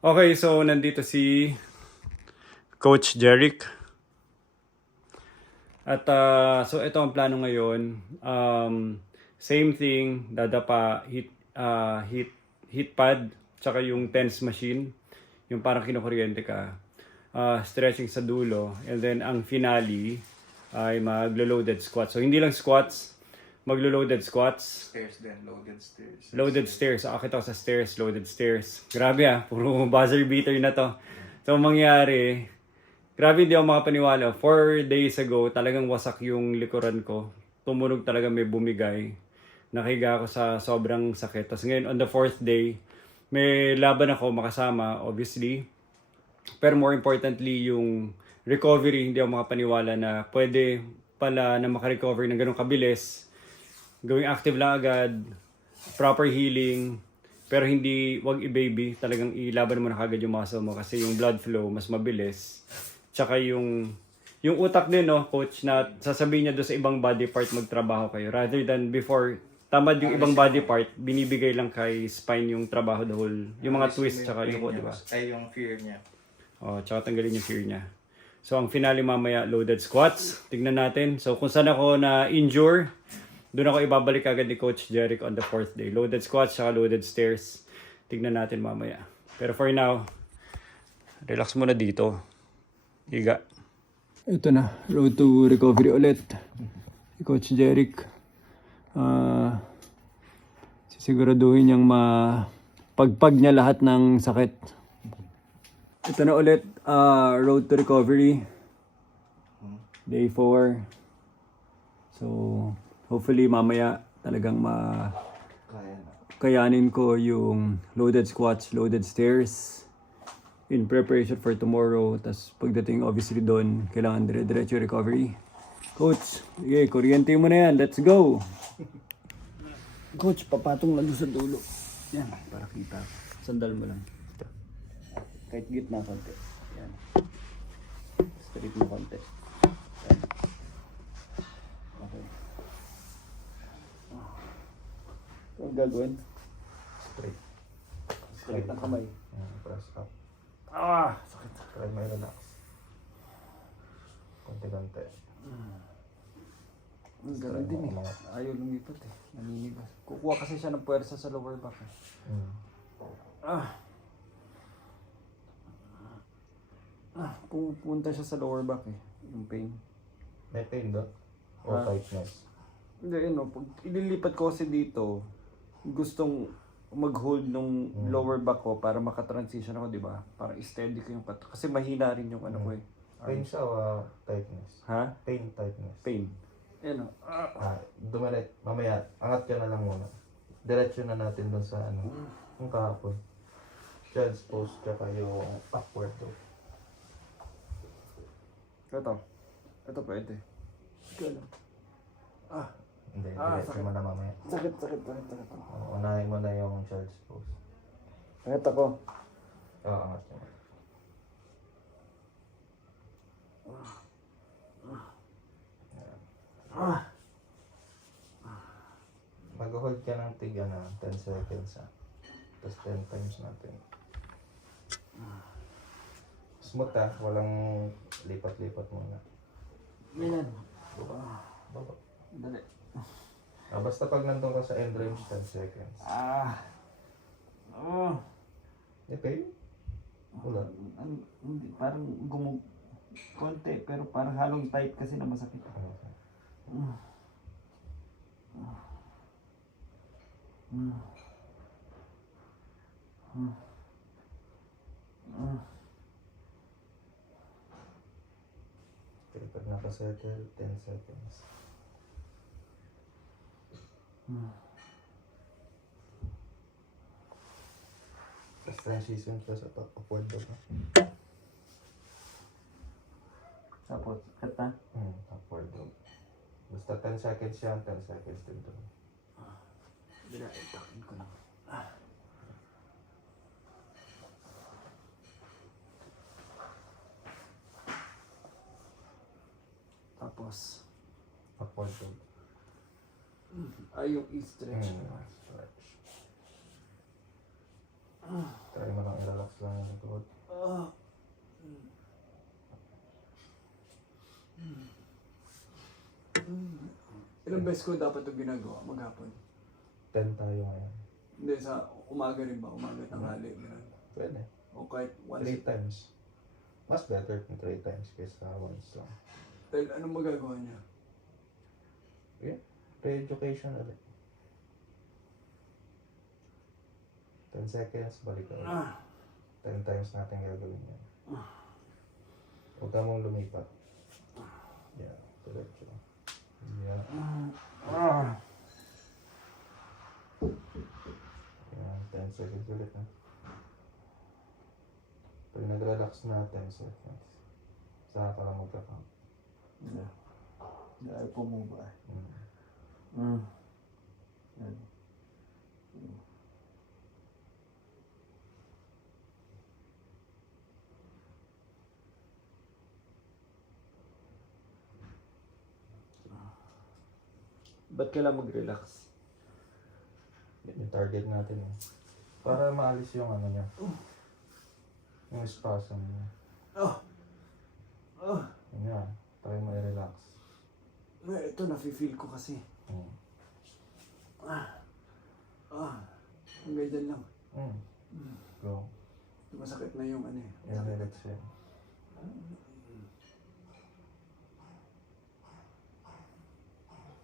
Okay, so nandito si Coach Jeric. At so ito ang plano ngayon. Same thing, dadapa, heat pad, tsaka yung TENS machine, yung parang kinukuryente ka. Stretching sa dulo, and then ang finale ay maglo-loaded squats. So hindi lang squats, maglo-loaded squats. Stairs din, loaded stairs. Loaded stairs. Akit ako sa stairs, loaded stairs. Grabe puro buzzer beater na to. So mangyari, grabe hindi ako makapaniwala. 4 days ago, talagang wasak yung likuran ko. Tumunog talaga, may bumigay. Nakahiga ako sa sobrang sakit. Tapos ngayon, on the 4th day, may laban ako makasama, obviously. Pero more importantly, yung recovery, hindi ako makapaniwala na pwede pala na makarecover ng ganun kabilis. Going active lang agad, proper healing, pero hindi, wag i-baby. Talagang ilaban mo na kagad yung muscle mo kasi yung blood flow mas mabilis. Tsaka yung utak din, no, coach, na sasabihin niya doon sa ibang body part magtrabaho kayo. Rather than before, tamad yung ibang body part, binibigay lang kay spine yung trabaho the whole, yung mga twist, tsaka yung di ba? Ay, yung fear niya. Tsaka tanggalin yung fear niya. So, ang finale mamaya, loaded squats. Tignan natin. So, kung saan ako na-injure, doon ako ibabalik agad ni Coach Jeric on the 4th day. Loaded squats, tsaka loaded stairs. Tignan natin mamaya. Pero for now, relax muna dito. Higa. Ito na, road to recovery ulit. Si Coach Jeric. Sisiguraduhin niyang mapagpag niya lahat ng sakit. Ito na ulit, road to recovery. Day 4. So, hopefully mamaya talagang kayanin ko yung loaded squats, loaded stairs in preparation for tomorrow. Tapos pagdating obviously doon, kailangan dire-diretso recovery. Coach, sige, kuryente mo na yan. Let's go! Coach, papatong lang doon sa dulo. Yan, para kita. Sandal mo lang. Kahit gitna konti. Yan. Straight mo konti. Yan. Okay. Ito ang gagawin. Straight. Straight ang kamay. Press up. Sakit. Try may relax. Konti-konti. Ang ganun din eh. Ayaw lumipat eh. Naninigas. Kukuha kasi siya ng puwersa sa lower back eh. Pupunta siya sa lower back eh. Yung pain. May pain doon? O tightness? Hindi, pag ililipat ko kasi dito, gustong mag-hold nung lower back ko para makatransition ako, di ba? Para steady ko yung kasi mahina rin yung ano ko eh. Pain siya o tightness? Ha? Pain, tightness. Pain. Ayan o. Mamaya, angat ka na lang muna. Diretso na natin doon sa yung kahapon. Child's pose, tsaka yung upward dog. Ito pwede. Gano'n. Hindi, diretso mo na mamaya. Sakit. Unahin mo na yung child's pose. Sakit ako. Oo, angat mo. Mag-hold ka ng tig 10 seconds Tapos 10 times natin. Smooth walang lipat-lipat muna. Ganyan. Baba. Dali. Basta pag nandun ka sa end range, 10 seconds. Okay? Wala. Hindi, parang konti, pero parang halong tight kasi na masakit. Okay, pag nakasettle, 10 seconds. Tapos transition ka sa upward dog. Tapos, kata? Upward dog. Basta 10 seconds yan, 10 seconds din doon. Itakin ko lang. Tapos, Upward dog. ay yung i-stretch. Stretch. Try mo lang i-relax lang yung likod. Ilang beses ko dapat ito ginagawa maghapon? 10 tayo ngayon. Hindi, sa umaga rin ba? Umaga, tanghali, gano'n. Pwede. O kahit 3 times. Mas better kung 3 times kaysa once lang. Dahil anong magagawa niya? Yeah. Re-education ulit. 10 seconds, balik ka ulit. 10 times natin gagawin yan. Huwag ka mong lumipat. Yeah, diretso. Yeah. Yeah, 10 seconds ulit na. Pag nag-relax na 10 seconds, saka ka lang magka-count. Dahil po mo ba? Ba't kailangan mag-relax? Yan yung target natin eh. Para maalis yung ano niya. Yung spasm niya. Yun nga, try mo i-relax. Ito, nafe-feel ko kasi. Ang ganyan lang. Go. Masakit na yung ano eh. I-relax yan.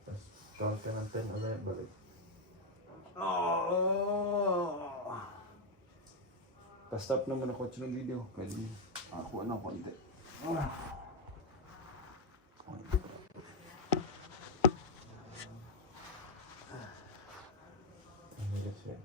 Tapos, count ka ng 10 ulit, balik. Pa-stop naman ako ng video. Pwede ako ng konti. I-relax yan.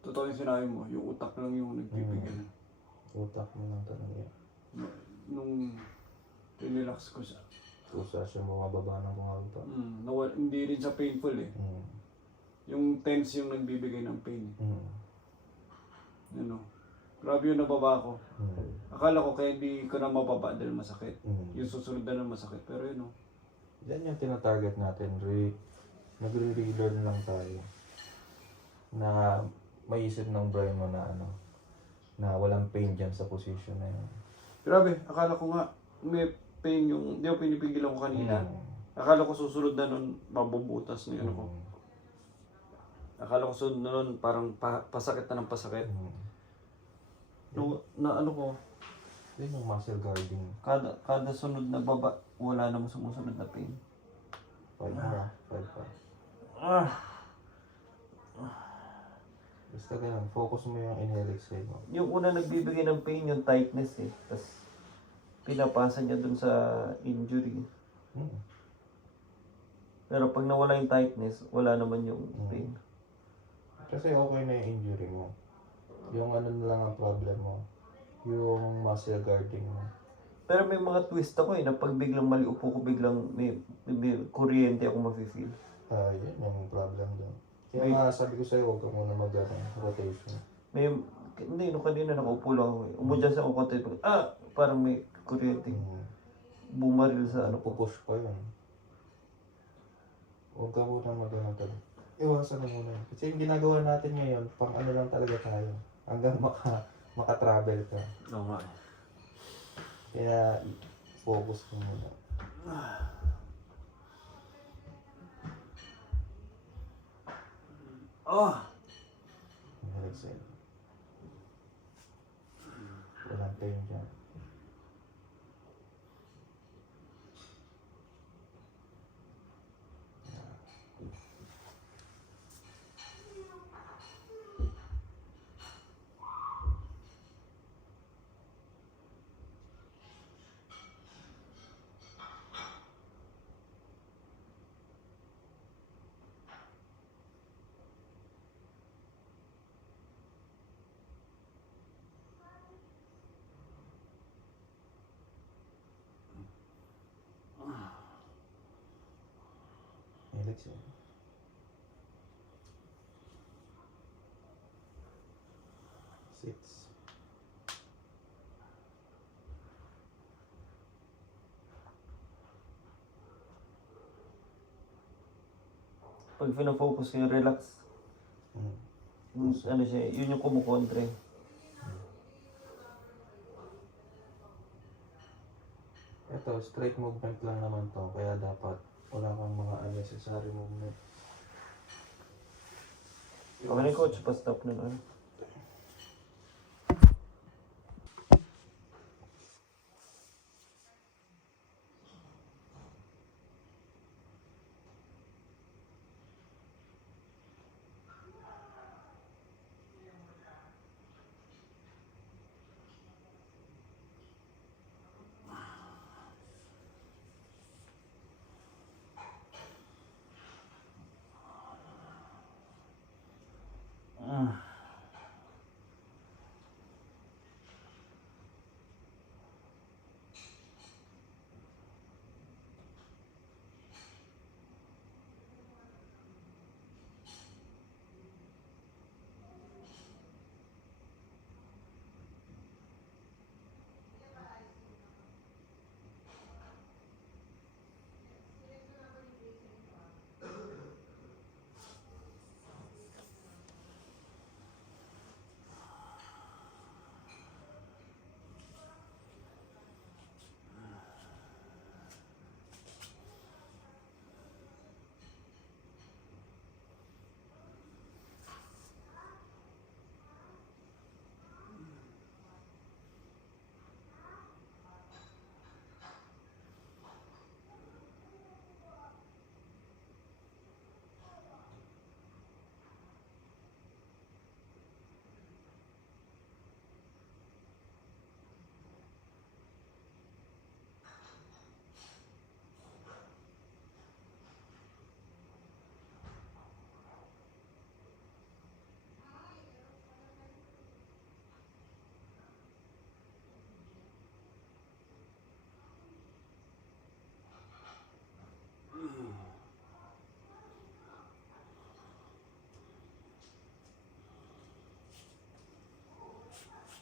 Totoo yung sinabi mo, yung utak lang yung nagpipigil. Utak mo lang talaga yan. Nung relax ko siya. Kusa siya bumababa ng bumababa. Hindi rin sa painful eh. Yung tense yung nagbibigay ng pain. Ano, grabe yung nababa ko. Akala ko kaya hindi ko na mababa dahil masakit. Yung susunod na ng masakit. Pero yun o. Yan yung tinatarget natin. Nagre-relearn lang tayo. Na maisip ng brain mo na ano, na walang pain dyan sa position na yun. Grabe, akala ko nga may pain yung, di ako pinipigilan ko kanina. Akala ko susunod na nun, mabubutas na yun ako. Akala ko susunod na nun, parang pasakit na ng pasakit. Na ano ko, Yun yung muscle guarding. kada sunod na baba, wala namang sumusunod na pain. 5 more, 5 pa. Basta ganun, focus mo yung inhale exhale mo. Yung una nagbibigay ng pain, yung tightness eh. Tapos pinapasa niya dun sa injury. Pero pag nawala yung tightness, wala naman yung pain. Kasi okay na yung injury mo. Yung ano na lang ang problem mo. Yung muscle guarding mo. Pero may mga twist ako eh, na pag biglang maliupo ko, biglang may kuryente ako mafe-feel. Yun yung problem doon. Kaya nga sabi ko sa'yo, huwag ka muna rotation. Hindi, nung kanina nakaupo lang ako eh. Umudyan sa ako konti. Parang may kuryente. Bumaril sa ano. Pupush pa yun. Huwag ka muna iwasan mo muna yun. Kasi yung ginagawa natin ngayon, pang ano lang talaga tayo. Hanggang maka-travel ka. Oo nga. Kaya focus ka muna. Exhale. Walang pain dyan. Relax yan. Sits. Pag focus kayo, relax. Mm. Ano siya, yun yung kumukontre. Ito, straight movement lang naman to. Kaya dapat wala kang mga unnecessary movement. Okay na coach, pa-stop na lang.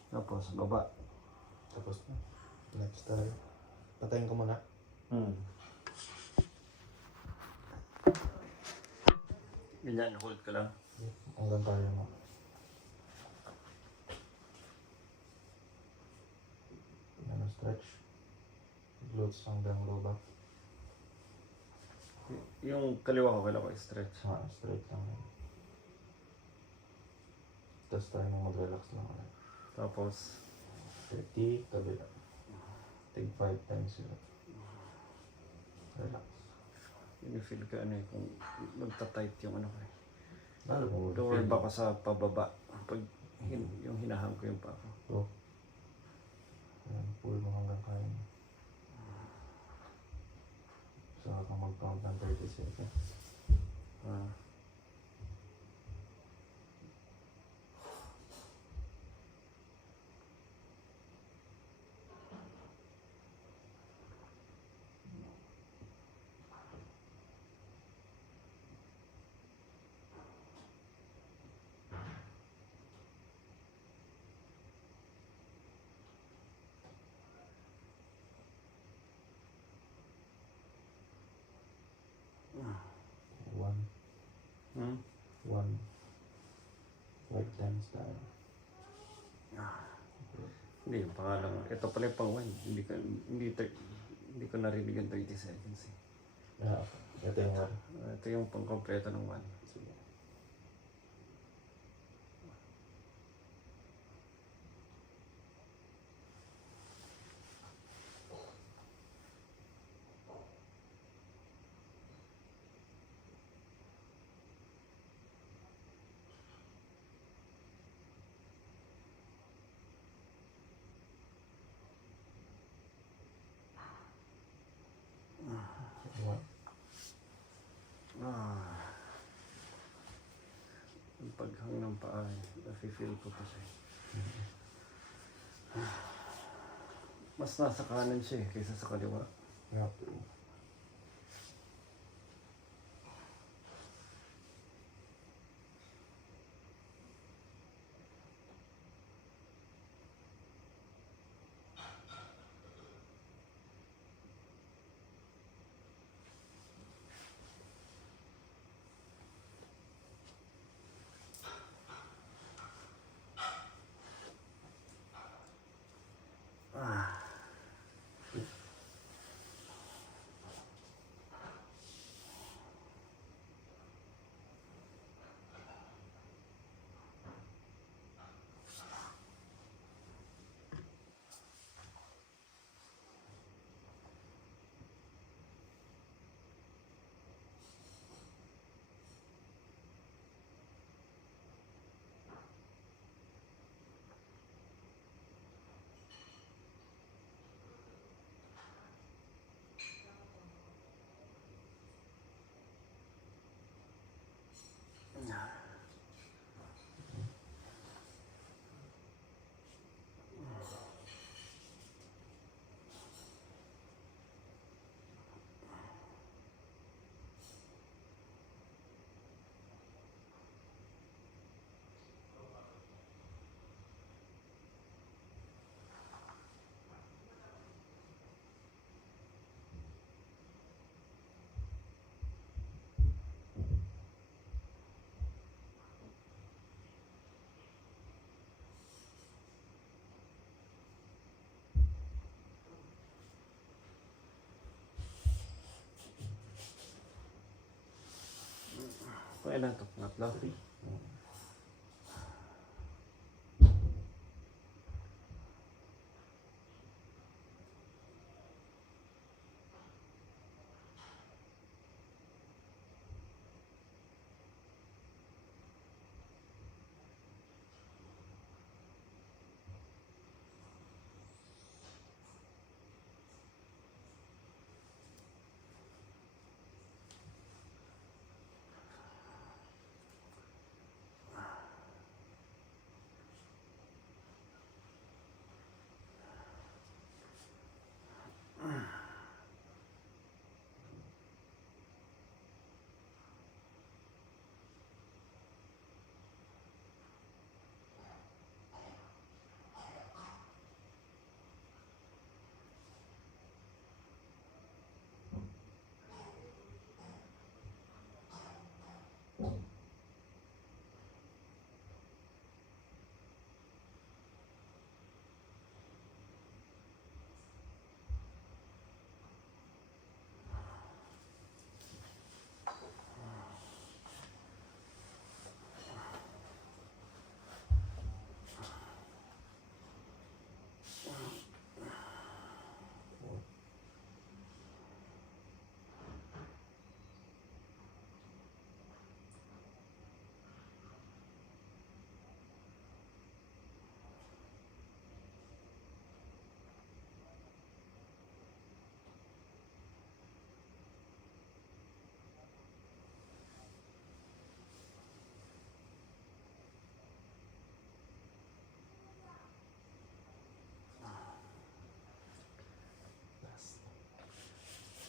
Tapos, baba. Tapos na. Next tayo. Patayin ko muna. Ganyan, hold ka lang. Hanggang tayo mo. Ano, stretch. Glutes hanggang low back. Yung kaliwa ko, kailangan ko i-stretch. Straight lang yan. Tapos tayo na mag-relax lang ulit. Tapos, 30, kabila. Take 5 times yun. Relax. feel ka ano eh, kung magta-tight yung ano ko eh. Lalo mo Lower back ko sa pababa. Pag yung hinahang ko yung pa ko. Go. Ayan, pull mo hanggang kaya mo. Saka kang mag-count ng 30 seconds. Ah. One. Hmm? 5 times tayo. Hindi, yung pangalan ko. Ito pala yung pang 1. Hindi ko narinig yung 30 seconds eh. Yeah, ito yung one. Ito yung pang kompleto ng 1. Sige. One. Yung paghang ng paa eh. Nafe-feel ko pa siya. Mas nasa kanan siya eh, kaysa sa kaliwa. Yeah. ilan to? Pangatlo?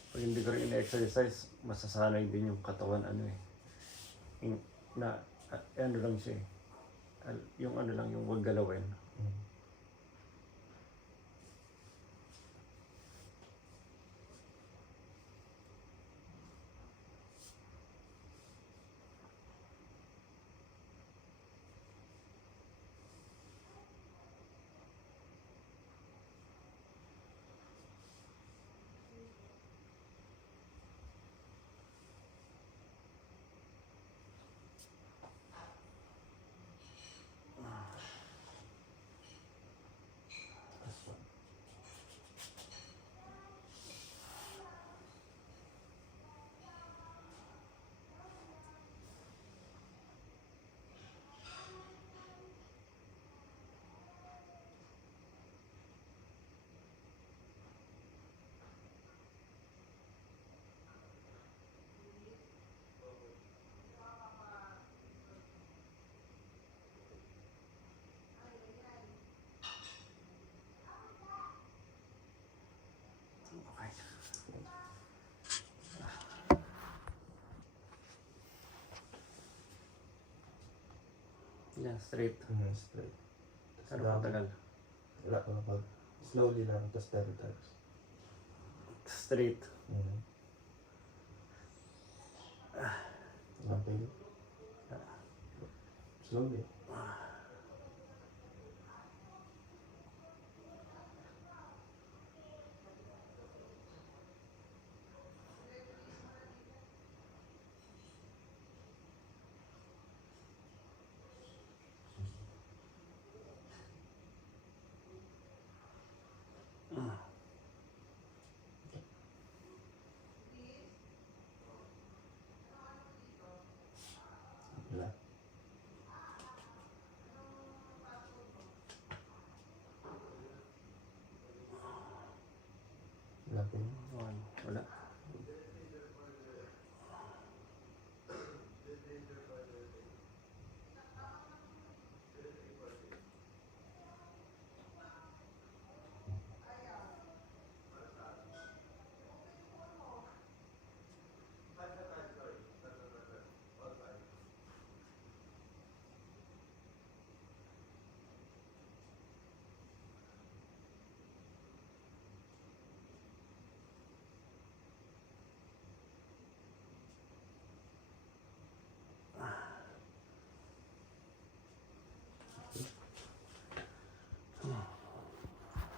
Pag hindi ko rin in-exercise, masasanay din yung katawan ano eh. Ano lang siya eh. Yung ano lang, yung wag galawin. Yan, straight. Straight. Pero matagal. Wala ko na pag slowly lang, tapos 10 times. Straight. Walang pain. Slowly. Wala. Wala pain. Wala.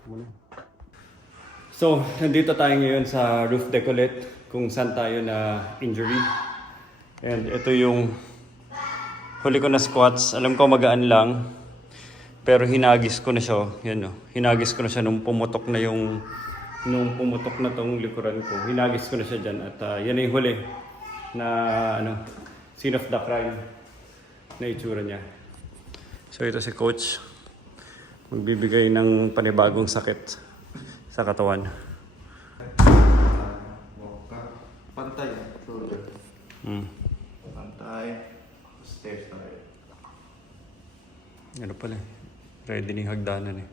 Muna. So, nandito tayo ngayon sa roof deck ulit kung saan tayo na injury. And ito yung huli ko na squats. Alam ko magaan lang. Pero hinagis ko na siya. Yan o. Hinagis ko na siya nung pumutok na tong likuran ko. Hinagis ko na siya dyan. At yan na yung huli na scene of the crime na itsura niya. So ito si coach. Magbibigay ng panibagong sakit sa katawan. Pantay. Shoulder. Pantay. Stairs tayo. Ano pala eh. Ready ni hagdanan eh.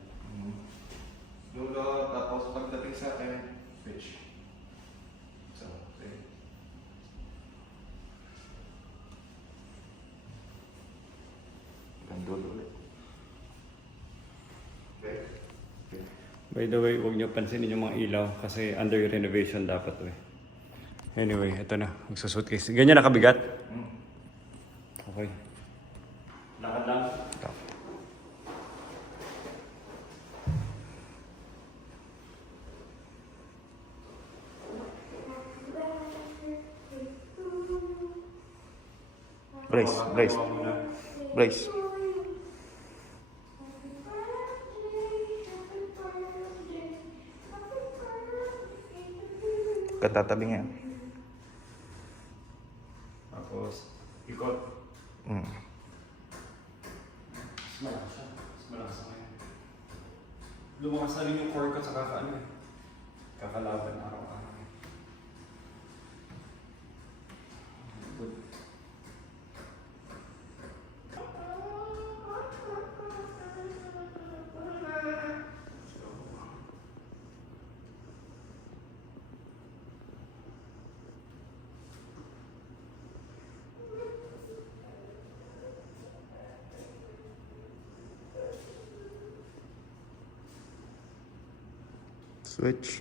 Dulo, tapos pagdating sa akin, switch. So, okay. Dulo ulit. Okay. By the way, huwag niyo pansinin yung mga ilaw kasi under renovation dapat eh. Anyway, ito na. Magsusuitcase. Ganyan nakabigat? Okay. Lakad lang. Brace. Katatabi nga. Tapos, ikot. Malakas siya. Malakas ako yan. Lumakas na rin yung core ko sa kakalaban araw-araw. Good. Switch.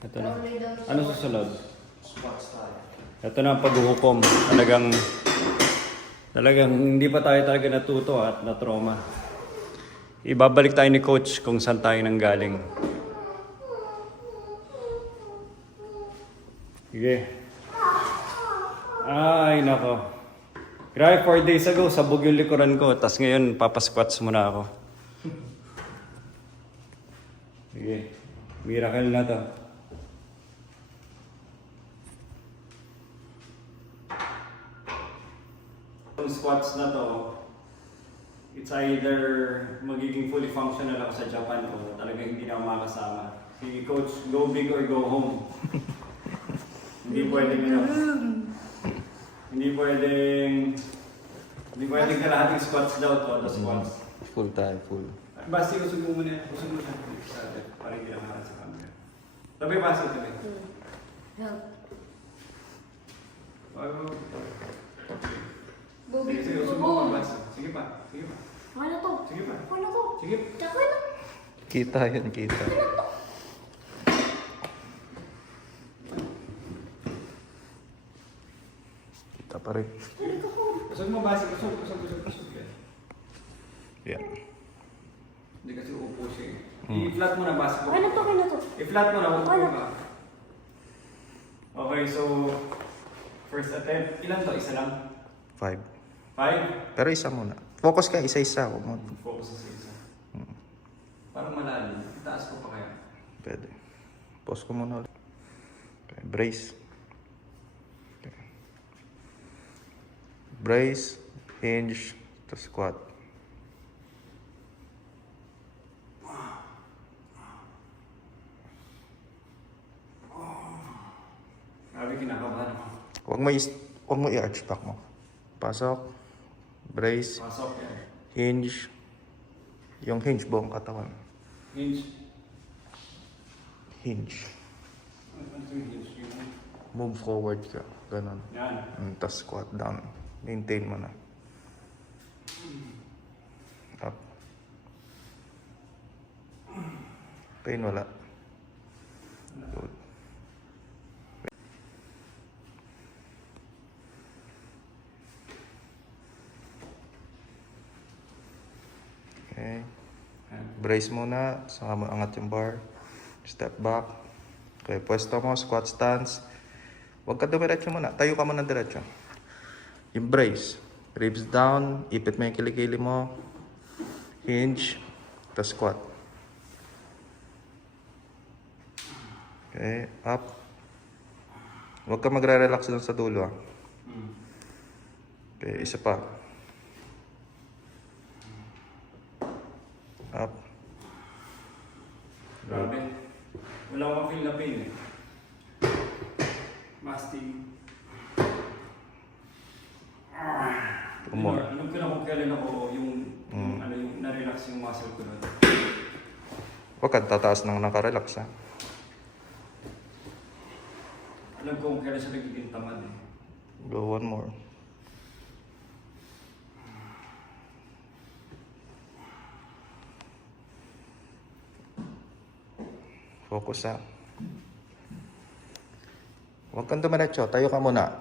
Ito na. Ano susunod? Squats tayo. Ito na ang paghuhukom. Talagang hindi pa tayo talaga natuto at na-trauma. Ibabalik tayo ni coach kung saan tayo nanggaling. Sige. Ay, nako. Grabe, 4 days ago, sabog yung likuran ko. Tapos ngayon, papasquats muna ako. Sige. Miracle na to. Yung squats na to, it's either magiging fully functional ako sa Japan o talagang hindi na ako makasama. Si coach, go big or go home. Hindi pwedeng hindi pwedeng kalahating squats daw to, the squats. Full tayo, full. Basti, usog mo muna. Usog mo siya. Para hindi na maharap sa camera. Tabi, basti, tabi. Help. Sige, sige, usog mo pa, basti. Sige pa. Ano to? Sige pa. Ano to? Sige. Tsaka na. Kita yun, kita. Kita pa rin. Usog mo, basti. Usog. Yan. Hindi kasi uupo siya eh. I-flat mo na, basti. Ano to? I-flat mo na, uupo Ano? ka. Okay, so first attempt. Ilan to? Isa lang? 5. 5? Pero isa muna. Focus ka, isa-isa. Focus sa isa. Parang malalim. Itaas ko pa kaya. Pwede. Pause ko muna ulit. Okay, brace. Okay. Brace, hinge, to squat. Grabe, kinakabahan ako. Huwag mo i-arch back mo. Pasok. Brace, Pasok yan. hinge. Yung hinge buong katawan. Hinge. Hinge. Ano yung hinge? Move forward ka. Ganon. Yan. Tapos squat down. Maintain mo na. Up. Pain wala. Brace muna, saka mo angat yung bar. Step back. Okay, pwesto mo, squat stance. Huwag ka dumiretso muna, tayo ka muna diretso. Yung brace. Ribs down, ipit mo yung kilikili mo. Hinge, tapos squat. Okay, up. Huwag ka magre-relax dun sa dulo. Ah. Okay, isa pa. Up. Grabe. Wala akong feel na pain eh. Mastig. Two more. Alam ko na kung kailan ako yung ano yung na-relax yung muscle ko doon. Huwag ka tataas nang nakarelax. Ha? Alam ko kung kailan siya nagiging tamad eh. Go one more. Focus ha. Huwag kang dumiretso. Tayo ka muna.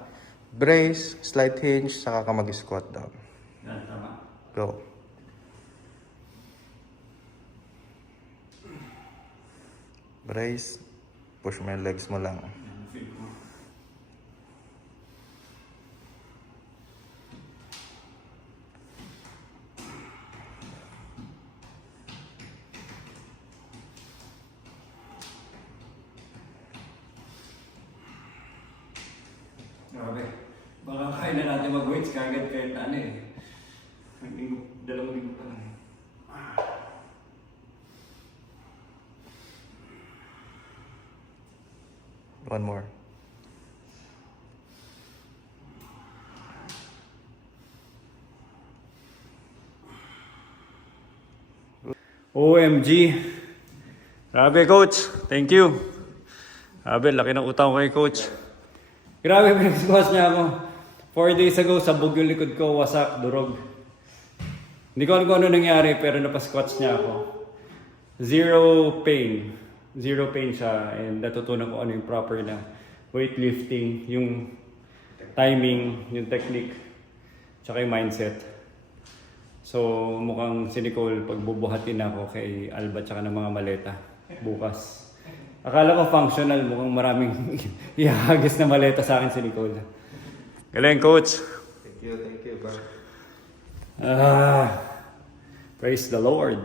Brace, slight hinge, saka ka mag-squat down. Yan, tama. Go. Brace. Push mo yung legs mo lang. Yan, feel ko. Grabe. Baka kaya na natin mag-weights kagad kahit ano eh. Dalawang linggo pa lang eh. One more. OMG! Grabe, coach. Thank you. Grabe, laki ng utang ko kay coach. Grabe, pinag-squash niya ako. 4 days ago, sabog yung likod ko, wasak, durog. Hindi ko alam kung ano nangyari, pero napasquats niya ako. Zero pain. Zero pain siya, and natutunan ko ano yung proper na weightlifting, yung timing, yung technique, tsaka yung mindset. So, mukhang si Nicole, pagbubuhatin ako kay Alba tsaka ng mga maleta bukas. Akala ko functional, mukhang maraming ihahagis na maleta sa akin si Nicole. Galing, coach! Thank you, bro. Praise the Lord.